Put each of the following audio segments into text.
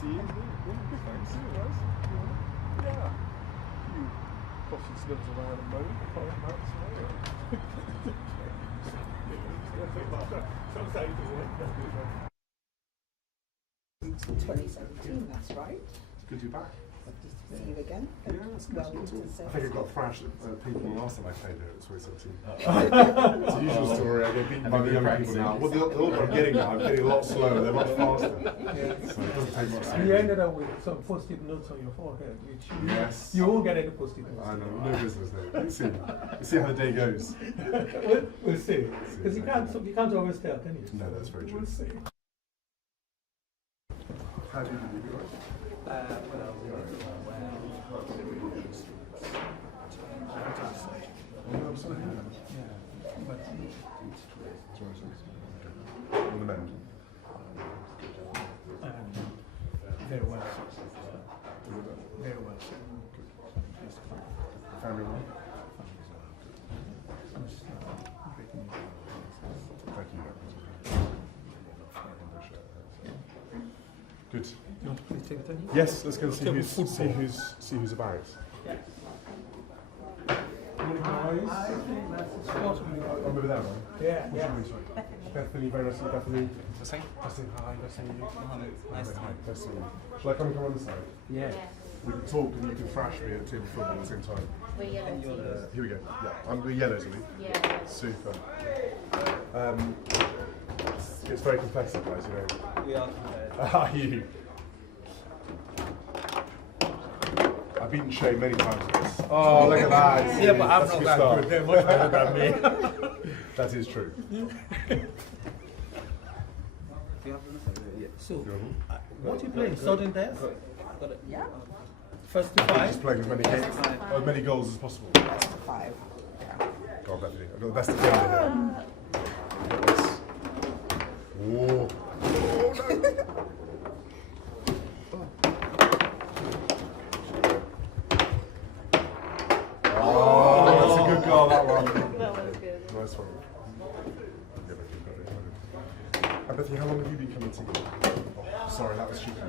see you. Good, thanks. Yeah. You coffee slivers around and moan. It's 2017, that's right. It's good to be back. Good to see you again. Yeah, that's good. Well, I think I got thrashed at people last time I played here at 2017. It's a usual story. I get beaten by the young people now. Well, the older I'm getting now, I'm getting a lot slower. They're much faster. So it doesn't take much. And you ended up with some post-it notes on your forehead, which you won't get any post-it notes. I know, no business there. We'll see how the day goes. We'll see. Because you can't always tell, can you? No, that's very true. We'll see. How do you do it? On the mend. Very well. Very well. Family one? Thank you. Good. You want to please take a turn? Yes, let's go and see who's about it. Yeah. Morning, guys. I'm over there, man. Yeah, What's yeah. your name, sorry? Bethany, very nice to meet you, Bethany. Bethany? Bethany, hi, nice to meet you. Nice to Hi, nice to meet you. Shall I come on the side? Yeah. We can talk and you can thrash me at table football at the same time. We're yellow teams. Here we go. Yeah, I'm the yellows, are we? Yeah. Super. It's very competitive, guys, you know. We are compared. Are you? I've beaten Shay many times at this. Oh, look at that. Yeah, but I'm That's a not that start. good. They're much better than me. That is true. Do you have the So, You want what are you playing? Sudden death? Got it. Yeah, First to me? five? Just playing as many games, as many goals as possible. that's the 5. Yeah. Go on, Bethany. I've got the best defender here. Yes. Whoa. Oh, that's a good goal, that one. That was good. Nice one. Yeah, Bethany, got it. And Bethany, how long have you been coming to me? Oh, sorry, that was cheeky.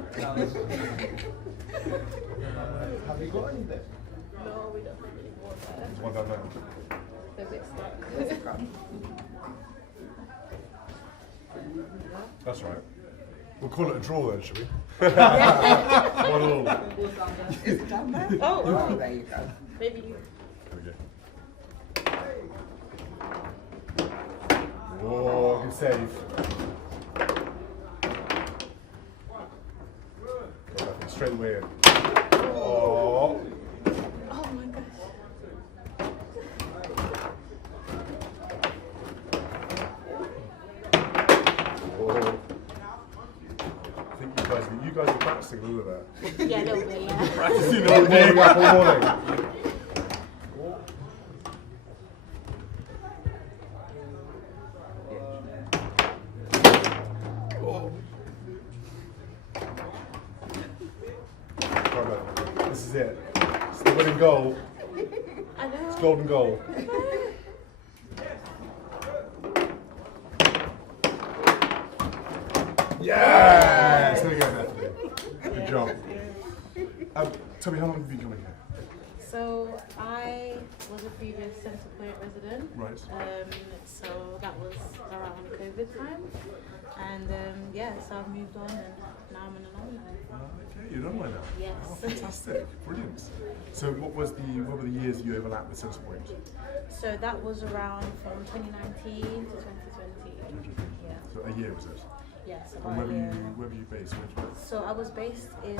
Have you got any there? No, we don't have any water. There's one down there. They're a bit stuck. That's right. We'll call it a draw then, shall we? 1-1. Is it down there? Oh, Oh, there you go. maybe you. There we go. Oh, good save. Go back in, straight away in. Oh. Oh my gosh. Oh. I think you guys are practicing a little bit. Yeah, no, but yeah. Practicing all warming up all morning. This is it. It's the winning goal. I know. It's golden goal. Yes! There you go, Bethany. Good job. Tell me, how long have you been coming here? So I was a previous Centrepoint resident. Right. So that was around COVID time. And yeah, so I've moved on and now I'm an alumni. Okay, you're alumni now. Yes. Oh, fantastic. Brilliant. So what were the years you overlapped with Centrepoint? So that was around from 2019 to 2020. Yeah. So a year was it? Yes, And about where a were year. you based? Where did you live? So I was based in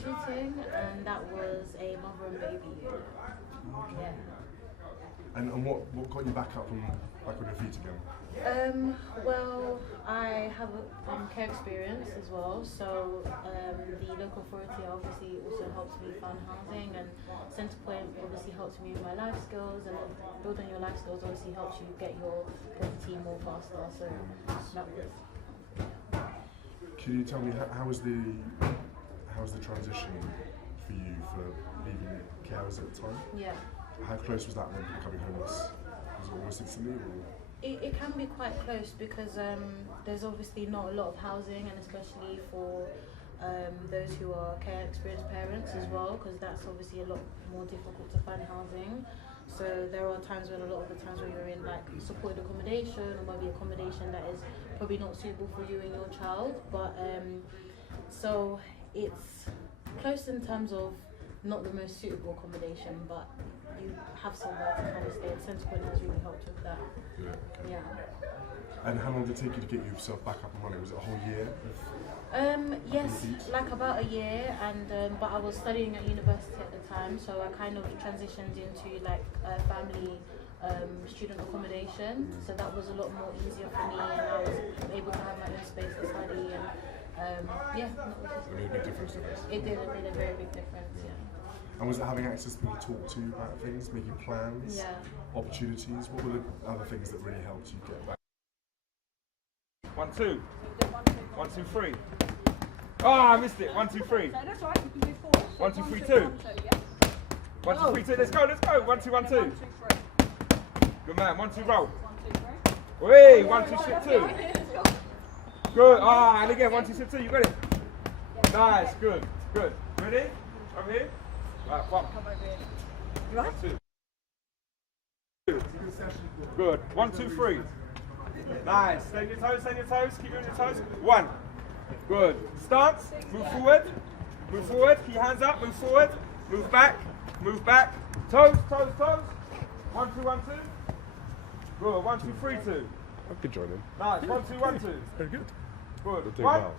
Tooting, and that was a mother and baby unit. Yeah. And what got you back on your feet again? Well, I have a care experience as well, so the local authority obviously also helps me find housing, and Centrepoint obviously helps me with my life skills, and building your life skills obviously helps you get your property more faster, so that was. Can you tell me how was the transition for you for leaving carers at the time? Yeah. How close was that when becoming homeless? Was it almost instantly? Or? It can be quite close because there's obviously not a lot of housing, and especially for those who are care experienced parents as well, because that's obviously a lot more difficult to find housing. So there are times when, a lot of the times when you're in like supported accommodation, or maybe accommodation that is probably not suitable for you and your child, but so it's close in terms of not the most suitable accommodation, but you have somewhere to kind of stay. And Centrepoint has really helped with that. Yeah. Okay. Yeah. And how long did it take you to get yourself back up and running? Was it a whole year? Yes, like about a year, and but I was studying at university at the time, so I kind of transitioned into like family student accommodation. So that was a lot more easier for me, and I was able to have my own space to study. And yeah, that was just, It made a big difference to this. it made a very big difference. Yeah. And was it having access to people to talk to about things, making plans, Yeah. opportunities? What were the other things that really helped you get back? 1, 2. 1, 2, 3. Oh, I missed it. 1, 2, 3. No, that's right. You can do 4. 1, 2, 3, 2. 1, 2, 3, 2. Let's go. 1, 2, 1, 2. 1, 2, 3. Good man. 1, 2, roll. 1, 2, 3. Wait. 1, 2, slip 2. Good. Ah, and again. 1, 2, slip 2. You got it. Nice. Good. Good. Ready? Over here. Right. 1. Come over here. 1, 2. Good. 1, 2, 3. Nice. Stay on your toes. Stay on your toes. Keep you on your toes. 1. Good. Stance. Move forward. Move forward. Keep your hands up. Move forward. Move back. Move back. Toes. Toes. Toes. 1, 2, 1, 2. Good. 1, 2, 3, 2. I could join in. Nice. 1, 2, 1, 2. Very good. Good. They're doing 1. well.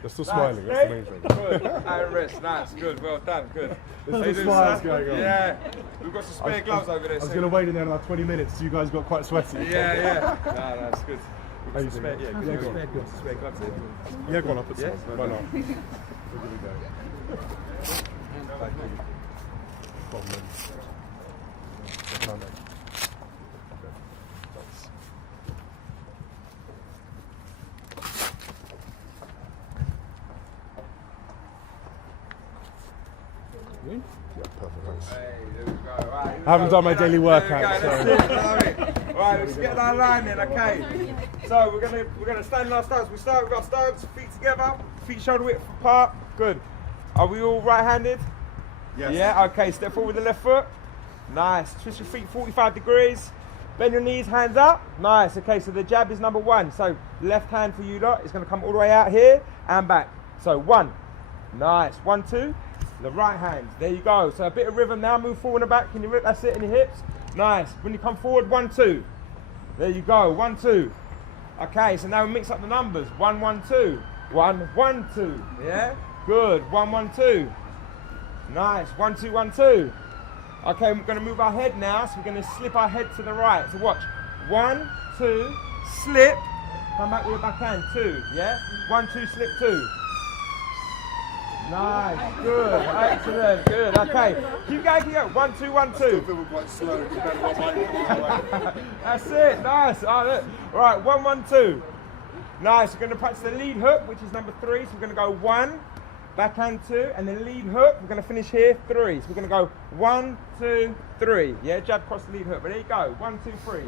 They're still Nice. smiling. That's the main thing. Good. And rest. Nice. Good. Well done. Good. There's How you the doing, smiles sir? going on. Yeah. We've got some spare gloves over there. I was so- going to wait in there another 20 minutes. So you guys got quite sweaty. Yeah. No, that's good. How you doing? Spare, yeah, Yeah, good. go on. Spare gloves. Spare gloves. Yeah, go on. I'll put some. Yeah? Why not? We're going to go. Thank you. Problem. Okay. Thanks. Yeah, perfect. Thanks. Hey, there we go. Right, I haven't done my daily workout, There we go, that's it. Right, let's get that line in, okay? So we're gonna stand in our stance. We start with our stance, feet together, feet shoulder width apart. Good. Are we all right-handed? Yes. Yeah. Okay. Step forward with the left foot. Nice. Twist your feet 45 degrees. Bend your knees, hands up. Nice. Okay. So the jab is number 1. So left hand for you lot is gonna come all the way out here and back. So 1. Nice. 1, 2. The right hand. There you go. So a bit of rhythm now. Move forward and back. Can you rip? That's it in your hips. Nice. When you come forward, 1, 2. There you go. 1, 2. Okay. So now we mix up the numbers. 1, 1, 2. 1, 1, 2. Yeah. Good. 1, 1, 2. Nice. 1, 2, 1, 2. Okay. We're going to move our head now. So we're going to slip our head to the right. So watch. 1, 2. Slip. Come back with your backhand. 2. Yeah. 1, 2. Slip 2. Nice, good, excellent, good. Okay, keep going, keep going. 1, 2, 1, 2. Still feel quite slow compared to what I That's it, nice. Right, 1, 1, 2. Nice, we're going to practice the lead hook, which is number 3. So we're going to go 1, backhand 2, and then lead hook. We're going to finish here 3. So we're going to go 1, 2, 3. Yeah, jab across the lead hook. But there you go. 1, 2, 3.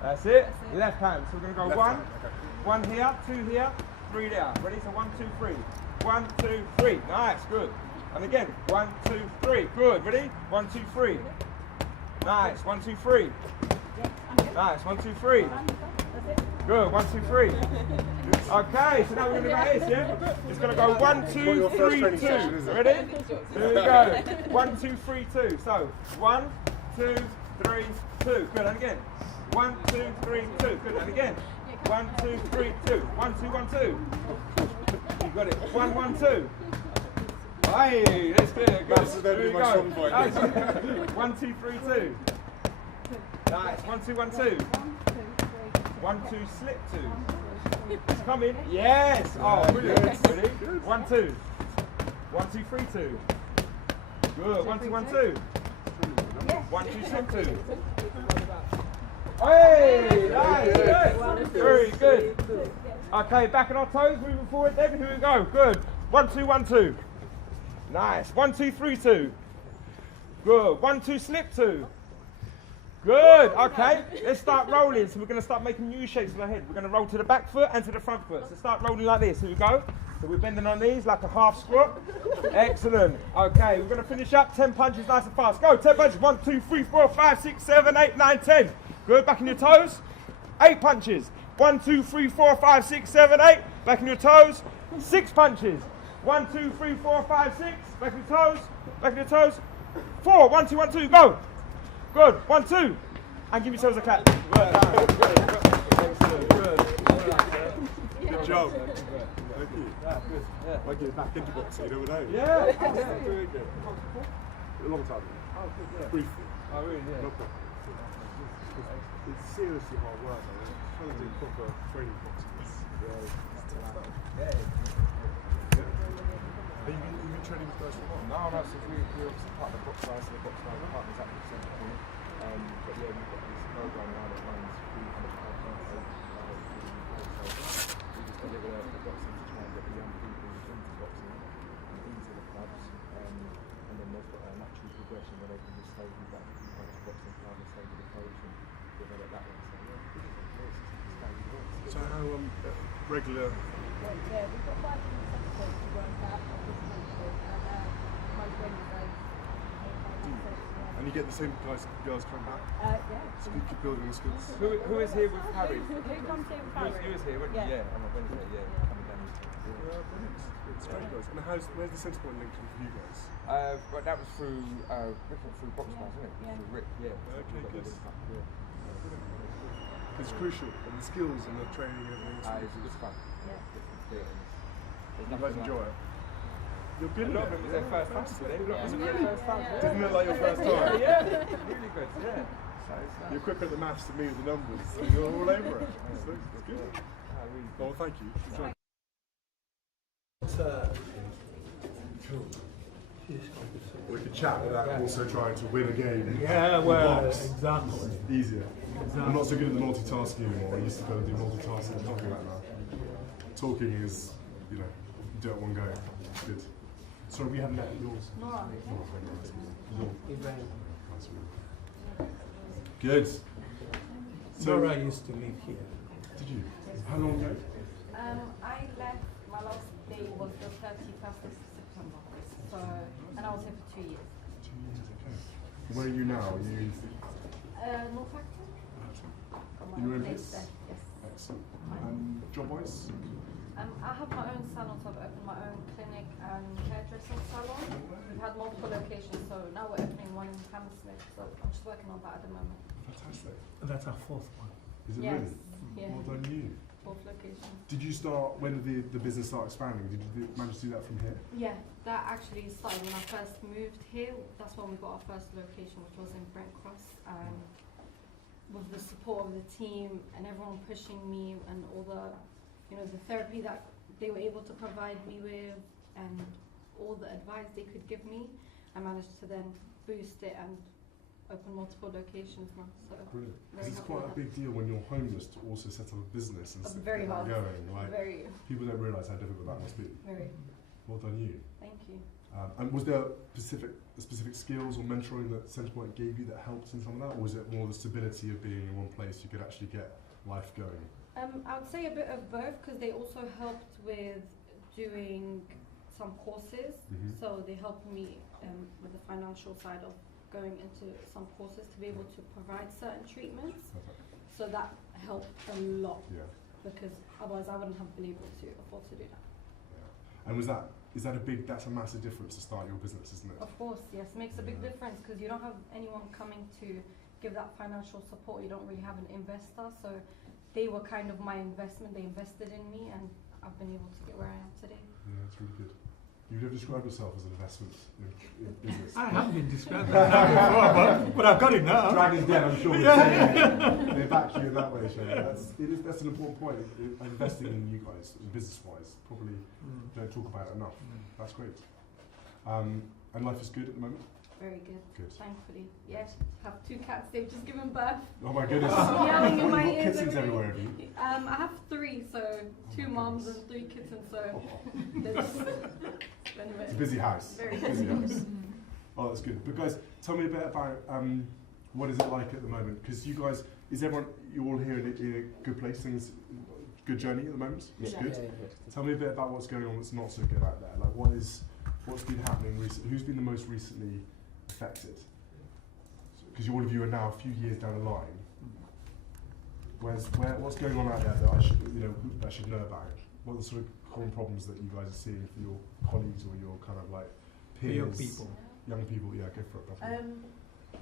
That's it. Left hand. So we're going to go 1, 1 here, 2 here, 3 there. Ready? So 1, 2, 3. 1, 2, 3. Nice, good. And again, 1, 2, 3. Good. Ready? 1, 2, 3. Nice. 1, 2, 3. Nice. 1, 2, 3. Good. 1, 2, 3. Okay, so now we're going to go this, yeah? It's going to go 1, 2, 3, 2. Ready? Here we go. 1, 2, 3, 2. So 1, 2, 3, 2. Good. And again. 1, 2, 3, 2. Good. And again. 1, 2, 3, 2. 1, 2, 1, 2. You got it. 1, 1, 2. Hey, let's do it. Good. That's definitely my strong point. Nice. 1, 2, 3, 2. Nice. 1, 2, 1, 2. 1, 2, slip 2. It's coming. Yes. Oh, brilliant. Ready? 1, 2. 1, 2, 3, 2. Good. 1, 2, 1, 2. 1, 2, slip 2. Hey, nice. Good. Very good. Okay, back on our toes, moving forward then. Here we go. Good. 1, 2, 1, 2. Nice. 1, 2, 3, 2. Good. 1, 2, slip 2. Good, okay. Let's start rolling. So we're going to start making new shapes with our head. We're going to roll to the back foot and to the front foot. So start rolling like this. Here we go. So we're bending our knees like a half squat. Excellent. Okay, we're going to finish up 10 punches nice and fast. Go, 10 punches. 1, 2, 3, 4, 5, 6, 7, 8, 9, 10. Good, back on your toes. 8 punches. 1, 2, 3, 4, 5, 6, 7, 8. Back on your toes. 6 punches. 1, 2, 3, 4, 5, 6. Back on your toes. Back on your toes. 4. 1, 2, 1, 2. Go. Good. 1, 2. And give yourselves a clap. Well done. Excellent. Good. Good job. Thank you. Yeah, good. Yeah. Might get back into boxing, you never know. Yeah. Very good. A long time. Oh, good, yeah. Briefly. Oh, really? Yeah. Not proper. It's seriously hard work. I mean, trying to do proper training boxing. Yeah. Have you been training with guys for a while? No, so we're obviously part of the box guys, so the box guys are partners at the Centrepoint. But yeah, we've got this program now that runs 300 so we just deliver the boxing to try and get the young people into boxing and into the clubs. And then they've got a natural progression where they can just stay with that boxing club and stay with the coach and develop that way. So yeah, it's how it works. So how regular? Well, yeah, we've got 5 different Centrepoints to work out of this country, and most Wednesdays. And you get the same girls coming back? Yeah. So you keep building the skills? Who is here with Harry? Who comes here with Harry? Who is here? Yeah. Yeah, on a Wednesday, yeah, coming down. Yeah, brilliant. It's great, guys. And where's the Centrepoint link for you guys? But that was through box guys, isn't it? Yeah. Through Rick, yeah. Okay, Got good. the link up, yeah. It's crucial, and the skills and the training and everything. It's fun. Yeah. You guys enjoy it? You're good A lot at of it. them was their first time today. Was it their first time? Yeah. Didn't look like your first time. Yeah, really good, yeah. So it's You're quicker at the maths than me with the numbers, so you're all over it. So it's good. really Well, thank you. Enjoy. We could chat without also trying to win a game. Yeah, or well, box. exactly. Easier. I'm not so good at the multitasking anymore. I used to go and do multitasking and talking like that. Talking is, you know, you do it one go. Good. Sorry, we haven't met yours. Nora. Good. So, Nora used to live here. did you? How long ago? I left, my last day was the 31st of September. So, and I was here for 2 years. 2 years, okay. Where are you now? Are you North Acton? in your own place place? there, yes. Excellent. Job-wise? I have my own salon, so I've opened my own clinic and hairdressing salon. We've had multiple locations, so now we're opening one in Hammersmith, so I'm just working on that at the moment. Fantastic. That's our 4th one. Is it Yes. really? Yeah. Well done you. 4th location. Did you start, when did the business start expanding? Did you manage to do that from here? Yeah, that actually started when I first moved here. That's when we got our first location, which was in Brent Cross. With the support of the team and everyone pushing me and all the, the therapy that they were able to provide me with and all the advice they could give me, I managed to then boost it and open multiple locations now. So Brilliant. very Because it's happy quite a with big deal when you're homeless to also set up a business and It's get very that hard. going. Like, very, people don't realise how difficult that must be. very. Well done you. Thank you. And was there specific skills or mentoring that Centrepoint gave you that helped in some of that, or was it more the stability of being in one place you could actually get life going? I would say a bit of both because they also helped with doing some courses. Mhm. So they helped me with the financial side of going into some courses to be able to provide certain treatments. Perfect. So that helped a lot Yeah. because otherwise I wouldn't have been able to afford to do that. Yeah. And that's a massive difference to start your business, isn't it? Of course, yes, makes a big difference because you don't have anyone coming to give that financial support. You don't really have an investor, so they were kind of my investment. They invested in me, and I've been able to get where I am today. Yeah, that's really good. You've never described yourself as an investment in business. I have been described like that before, but I've got it now. Dragon's Den, I'm sure. They back you in that way, Shane. That's an important point. Investing in you guys, business-wise, probably don't talk about it enough. That's great. And life is good at the moment? Very good. Good. Thankfully. Yes, have 2 cats. They've just given birth. Oh my goodness. Yelling in my You've got ears kittens every everywhere, day. have you? I have 3, so 2 my mums goodness. and 3 kittens, so Oh. there's anyway. It's a busy house. Very Busy house. Oh, that's good. But guys, tell me a bit about what is it like at the moment? Because you guys, you all here in a good place? Things, good journey at the moment? Yeah. It's good. Yeah. Tell me a bit about what's going on that's not so good out there. Like, what's been happening recently? Who's been the most recently affected? Because all of you are now a few years down the line. What's going on out there that I should know about? What are the sort of common problems that you guys are seeing for your colleagues or your kind of like peers? Young people, yeah, go for it.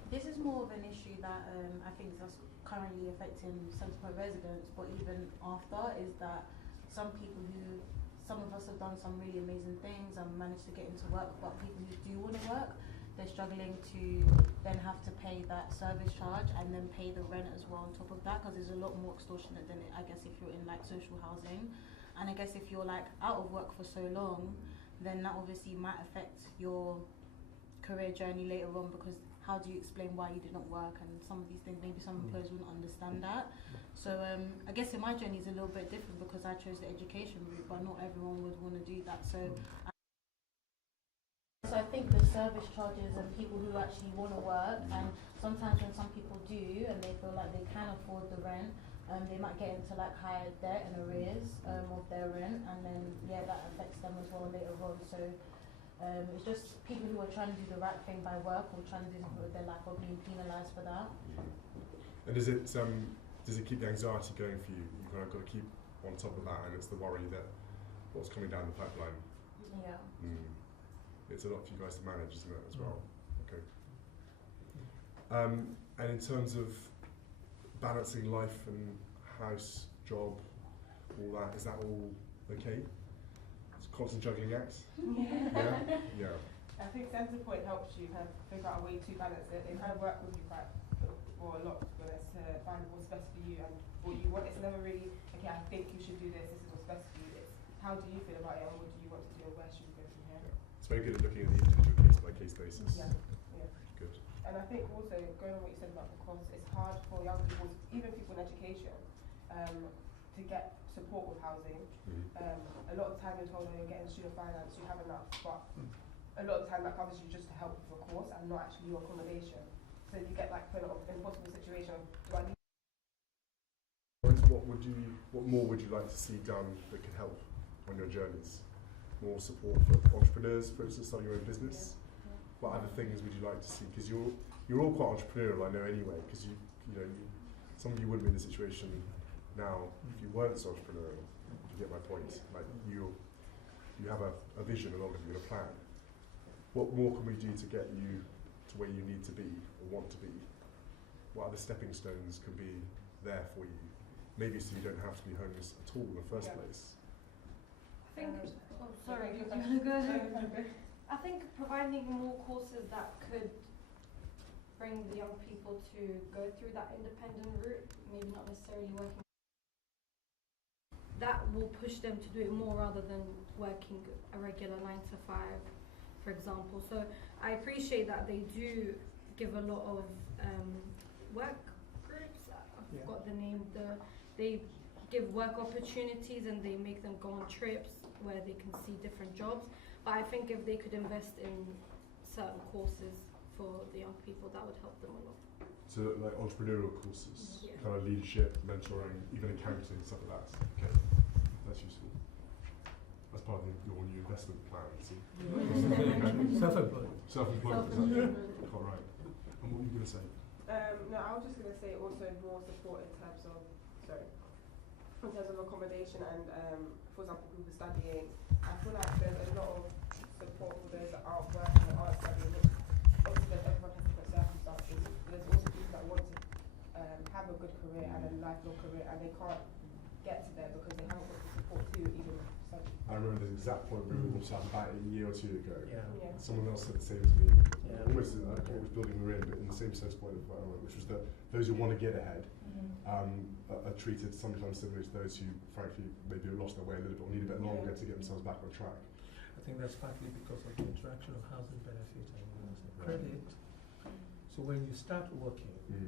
This is more of an issue that I think that's currently affecting Centrepoint residents, but even after, is that some of us have done some really amazing things and managed to get into work, but people who do want to work, they're struggling to then have to pay that service charge and then pay the rent as well on top of that, because there's a lot more extortionate than I guess if you're in like social housing. And I guess if you're like out of work for so long, then that obviously might affect your career journey later on, because how do you explain why you did not work and some of these things, maybe some employers wouldn't understand that. So I guess in my journey is a little bit different because I chose the education route, but not everyone would want to do that. So I think the service charges and people who actually want to work, and sometimes when some people do and they feel like they can afford the rent, they might get into like higher debt and arrears of their rent, and then that affects them as well later on. So it's just people who are trying to do the right thing by work or trying to do something with their life are being penalised for that. And does it keep the anxiety going for you? You've kind of got to keep on top of that, and it's the worry that what's coming down the pipeline. Yeah. It's a lot for you guys to manage, isn't it, as well? Okay. And in terms of balancing life and house, job, all that, is that all okay? It's a constant juggling act? Yeah. I think Centrepoint helps you kind of figure out a way to balance it. They kind of work with you quite for a lot, to be honest, to find what's best for you and what you want. It's never really, okay, I think you should do this, this is what's best for you. It's how do you feel about it and what do you want to do and where should we go from here? It's very good at looking at the individual case-by-case basis. Yeah. Good. And I think also, going on what you said about the cost, it's hard for young people, even people in education, to get support with housing. A lot of time you're told, you're getting student finance, you have enough, but a lot of time that covers you just to help with a course and not actually your accommodation. So you get like put in an impossible situation. Do I need what more would you like to see done that could help on your journeys? More support for entrepreneurs, for instance, starting your own business? What other things would you like to see? Because you're all quite entrepreneurial, I know anyway, because some of you wouldn't be in the situation now if you weren't so entrepreneurial, if you get my point. Like you have a vision along with a plan. What more can we do to get you to where you need to be or want to be? What other stepping stones can be there for you? Maybe so you don't have to be homeless at all in the first place. I think, sorry, do you want to go ahead? I think providing more courses that could bring the young people to go through that independent route, maybe not necessarily working, that will push them to do it more rather than working a regular 9 to 5, for example. So I appreciate that they do give a lot of work groups. I forgot the name. They give work opportunities and they make them go on trips where they can see different jobs. But I think if they could invest in certain courses for the young people, that would help them a lot. So like entrepreneurial courses, Yeah. kind of leadership, mentoring, even accounting, stuff like that. Okay, that's useful. That's part of your new investment plan, see? Self-employed. Self-employed, exactly. Quite right. And what were you going to say? no, I was just going to say also more support in terms of accommodation and, for example, people studying. I feel like there's a lot of support for those that aren't working or aren't studying. Obviously, everyone has different circumstances, but there's also people that want to have a good career and a lifelong career, and they can't get to there because they haven't got the support to even study. I remember this exact point we were talking about a year or two ago. Yeah. Someone else said the same to me, almost in what building we were in, but in the same sense point of which was that those who want to get ahead are treated sometimes similarly to those who, frankly, maybe have lost their way a little bit or need a bit longer to get themselves back on track. I think that's partly because of the interaction of housing benefit and credit. So when you start working, your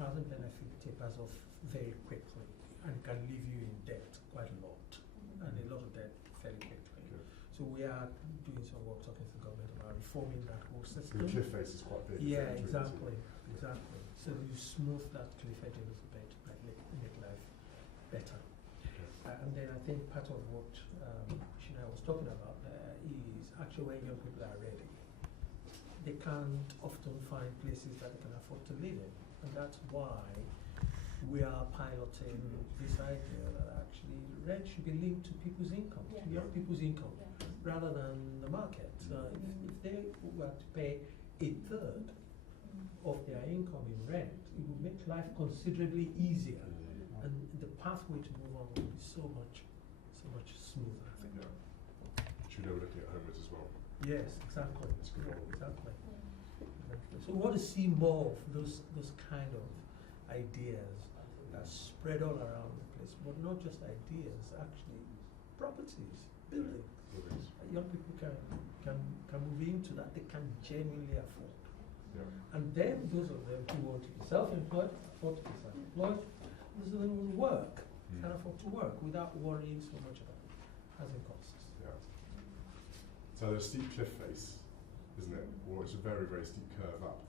housing benefit tapers off very quickly and can leave you in debt quite a lot, and a lot of debt fairly quickly. So we are doing some work talking to the government about forming that whole So system. the cliff face is quite big. Yeah, between the two. exactly, exactly. So you smooth that cliff edge a little bit, make life better. And then I think part of what Shina was talking about there is actually when young people are ready, they can't often find places that they can afford to live in. And that's why we are piloting this idea that actually rent should be linked to people's income, to young people's income, rather than the market. If they were to pay a third of their income in rent, it would make life considerably easier, and the pathway to move on would be so much smoother. I think. Yeah. Should we know we're looking at homeless as well? Yes, exactly. That's a good one. Exactly. So we want to see more of those kind of ideas that spread all around the place, but not just ideas, actually properties, buildings. Buildings. Young people can move into that they can genuinely afford. Yeah. And then those of them who want to be self-employed, afford to be self-employed, those of them who work, can afford to work without worrying so much about housing costs. Yeah. So there's a steep cliff face, isn't it? Or it's a very, very steep curve up.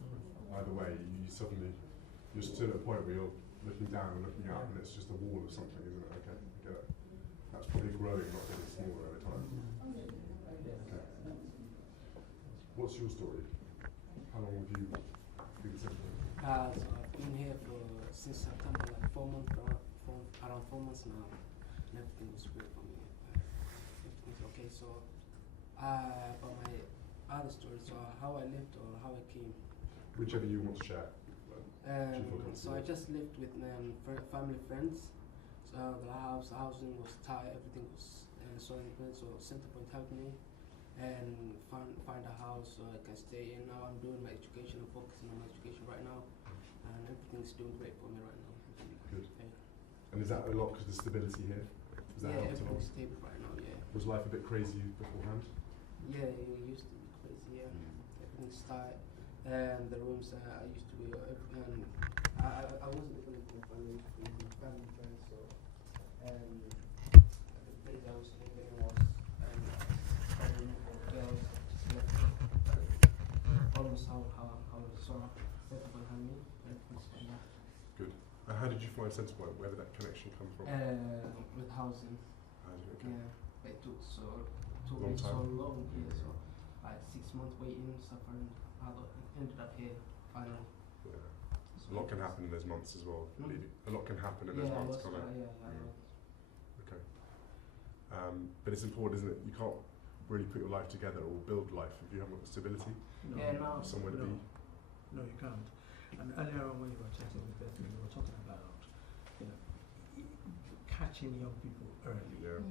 Either way, you're stood at a point where you're looking down and looking up, and it's just a wall of something, isn't it? Okay, I get it. That's probably growing, not getting smaller over time. Okay. What's your story? How long have you been Centrepoint? So I've been here since September, like 4 months, around 4 months now, and everything was great for me. Everything's okay. So, about my other story, so how I lived or how I came. Whichever you want to share. So I just lived with family friends. So the housing was tight, everything was so important. So Centrepoint helped me and find a house so I can stay in. Now I'm doing my education and focusing on my education right now, and everything's doing great for me right now. Good. Yeah. And is that a lot because of the stability here? Is that Yeah, helped a lot? everything's stable right now. Yeah. Was life a bit crazy beforehand? Yeah, it used to be crazy. Yeah, everything's tight. And the rooms I used to be, and I wasn't living with my family, with family friends, so the place I was living was a room for girls, just left almost how I saw Centrepoint had me, everything's fine. Good. And how did you find Centrepoint? Where did that connection come from? With housing, Okay. yeah, it took Long me so time. long, yeah, so like 6 months waiting, suffering, I ended up here finally. Yeah. A lot can happen in those months as well. A lot can happen in those Yeah, months, can't it? yeah. Okay. But it's important, isn't it? You can't really put your life together or build life if you haven't got the stability. No. Somewhere to be. No, you can't. And earlier on when you were chatting with Bethany, we were talking about, catching young people early. Yeah.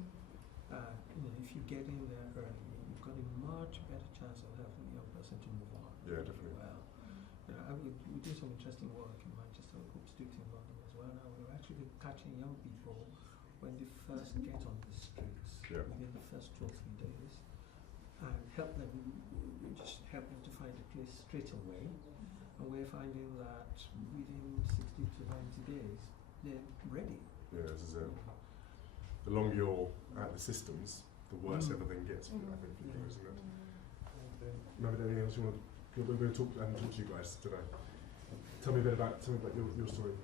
If you get in there early, you've got a much better chance of helping the young person to move on. Yeah, definitely. Well, we do some interesting work in Manchester, we hope to do it in London as well. Now we're actually catching young people when they first get on the streets, within the first 2 or 3 days, and help them. We just help them to find a place straight away, and we're finding that within 60 to 90 days, they're ready. Yeah, this is it. The longer you're at the systems, the worse everything gets. I think for you, isn't it? Maybe anything else you want to? We're going to talk to you guys today. Tell me a bit about your story.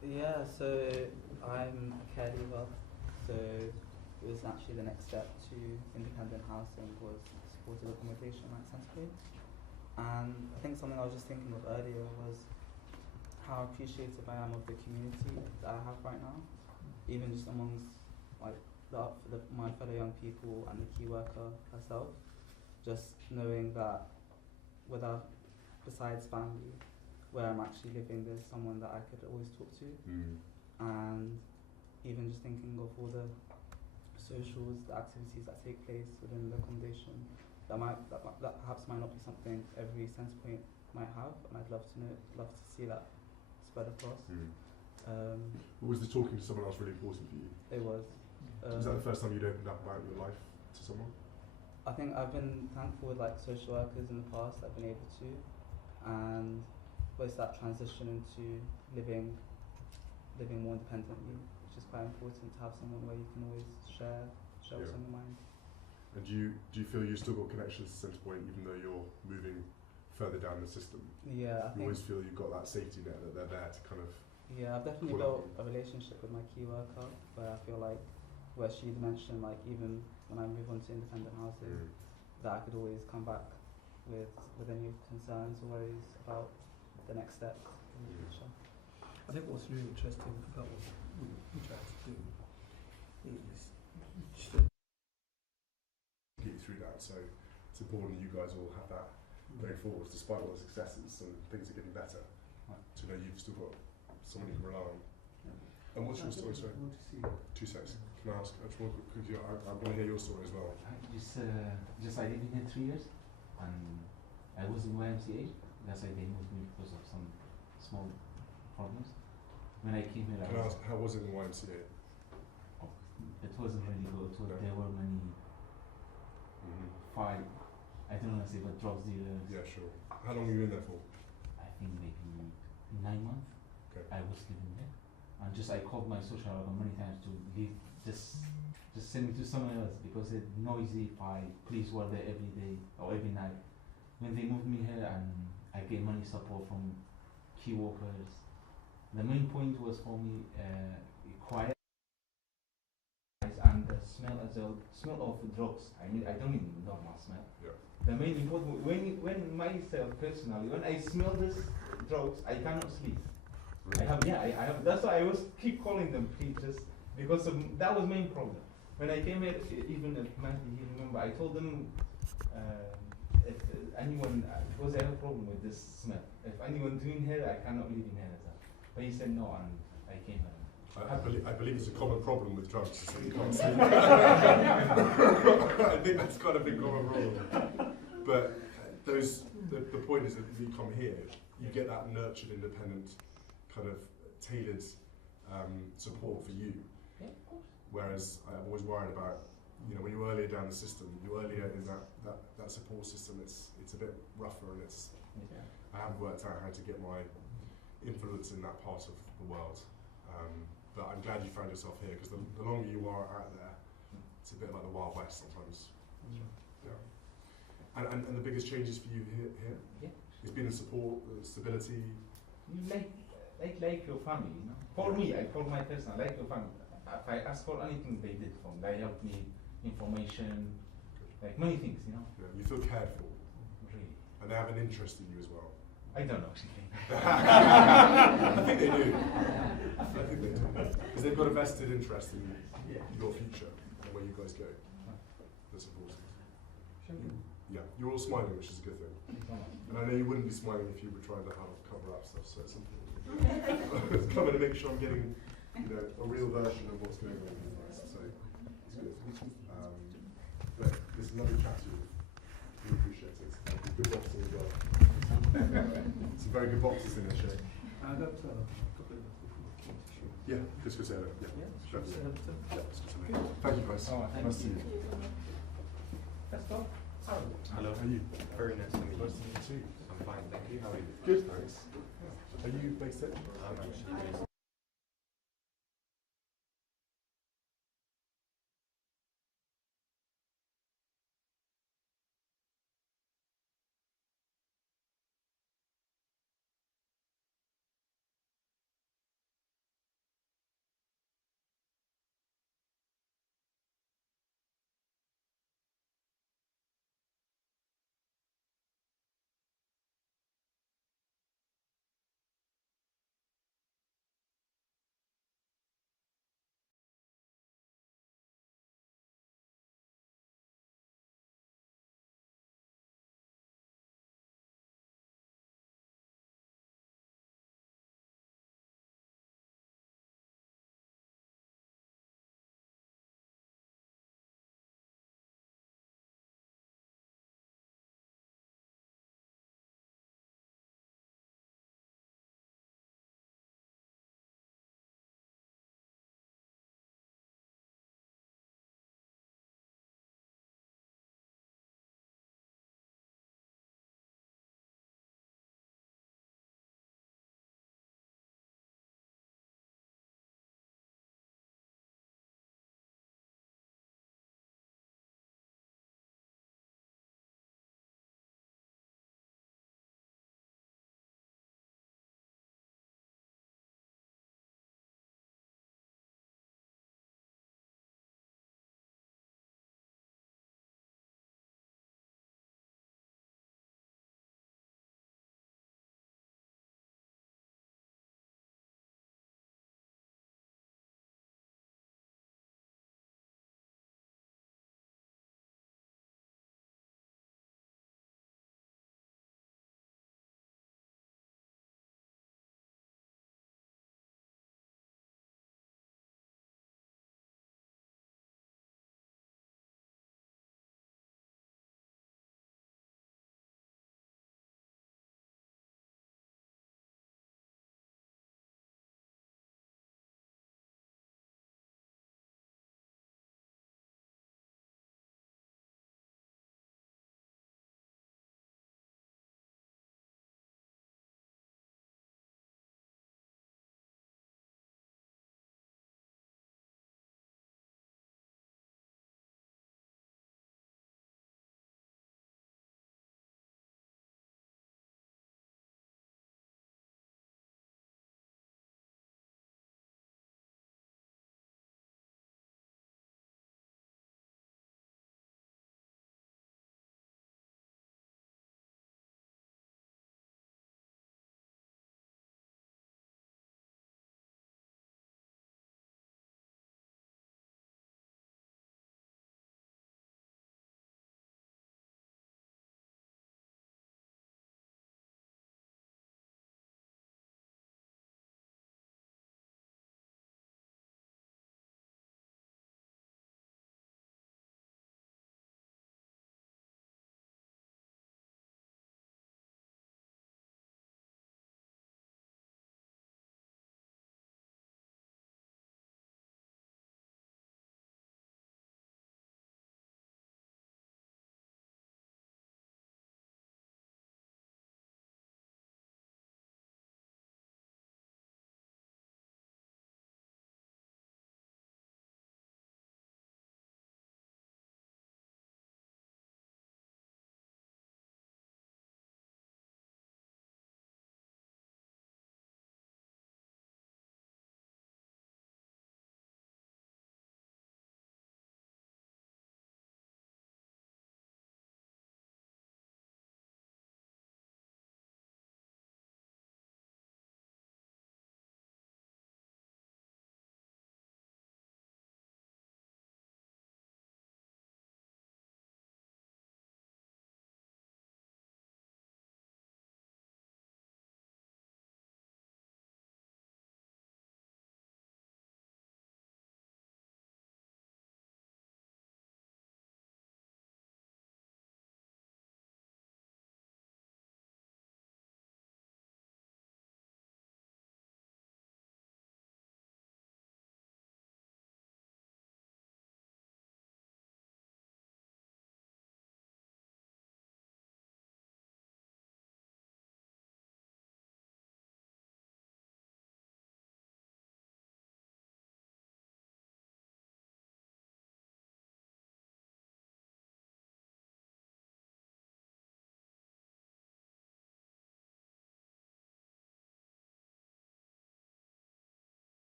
Yeah, so I'm a care leaver, so it was actually the next step to independent housing was supported accommodation at Centrepoint. And I think something I was just thinking of earlier was how appreciative I am of the community that I have right now, even just amongst my fellow young people and the key worker herself, just knowing that besides family, where I'm actually living, there's someone that I could always talk to, and even just thinking of all the socials, the activities that take place within the accommodation, that perhaps might not be something every Centrepoint might have, and I'd love to see that spread across. Was the talking to someone else really important for you? It was. Was that the first time you'd opened up about your life to someone? I think I've been thankful with social workers in the past. I've been able to, and it's that transition into living more independently, which is quite important to have someone where you can always share what's on your mind. And do you feel you've still got connections to Centrepoint even though you're moving further down the system? Yeah, I You think, always feel you've got that safety net that they're there to kind of. yeah, I've definitely pull up built a relationship with my key worker where I feel like, where she'd mentioned like even when I move on to independent housing, that I could always come back with any concerns or worries about the next step in the future. I think what's really interesting about what we try to do is just Get you through that, so it's important that you guys all have that going forward, despite all the successes and things are getting better. To know you've still got someone you can rely on. And what's your story? Sorry, 2 seconds. Can I ask? I just want to quickly. I want to hear your story as well. Just I lived here 3 years, and I was in YMCA. That's why they moved me because of some small problems. When I came here, Can I ask how was it in YMCA? it wasn't really good. No. There were many fight. I don't want to say, but drugs dealers. Yeah, sure. How long were you in there for? I think maybe 9 months. Okay. I was living there, and just I called my social worker many times to leave, just send me to somewhere else because it's noisy. Police were there every day or every night. When they moved me here, and I get money support from key workers. The main point was for me quiet and the smell as well, smell of drugs. I mean, I don't need normal smell. Yeah. The main important when myself personally, when I smell this drugs, I cannot sleep. I have. That's why I was keep calling them, please, just because that was main problem. When I came here, even if Matthew, you remember, I told them if anyone, because I have a problem with this smell. If anyone doing here, I cannot live in here as well. But he said no, and I came here. I believe it's a common problem with drugs, so you can't sleep. I think that's kind of the common problem. But the point is that if you come here, you get that nurtured, independent, kind of tailored support for you. Yeah, of course. Whereas I'm always worried about, when you're earlier down the system, you're earlier in that support system, it's a bit rougher and Yeah. I haven't worked out how to get my influence in that part of the world. But I'm glad you found yourself here, because the longer you are out there, it's a bit like the Wild West sometimes. Yeah. And the biggest changes for you here? Yeah. It's been the support, the stability. You like your family, For me, I call my person like your family. If I ask for anything, they did for me. They helped me, information, like many things, Yeah, you feel cared for, Really. and they have an interest in you as well. I don't know actually. I think they do. Because they've got a vested interest in your future and where you guys go. That's important. Yeah, you're all smiling, which is a good thing. And I know you wouldn't be smiling if you were trying to cover up stuff, so it's important. It's coming to make sure I'm getting, a real version of what's going on with you guys. So it's good. But it's a lovely chat to you. We appreciate it. Good boxing as well. Some very good boxes in this show. I got a couple of Yeah, just go say hello. Yeah, sure. Yeah, just go say hello. Thank you guys. Oh, thank Nice to you. meet you. Let's go. Hello. How are you? Very nice to meet you. Nice to meet you too. I'm fine, thank you. How are you? Good, thanks. Are you based here? I'm actually based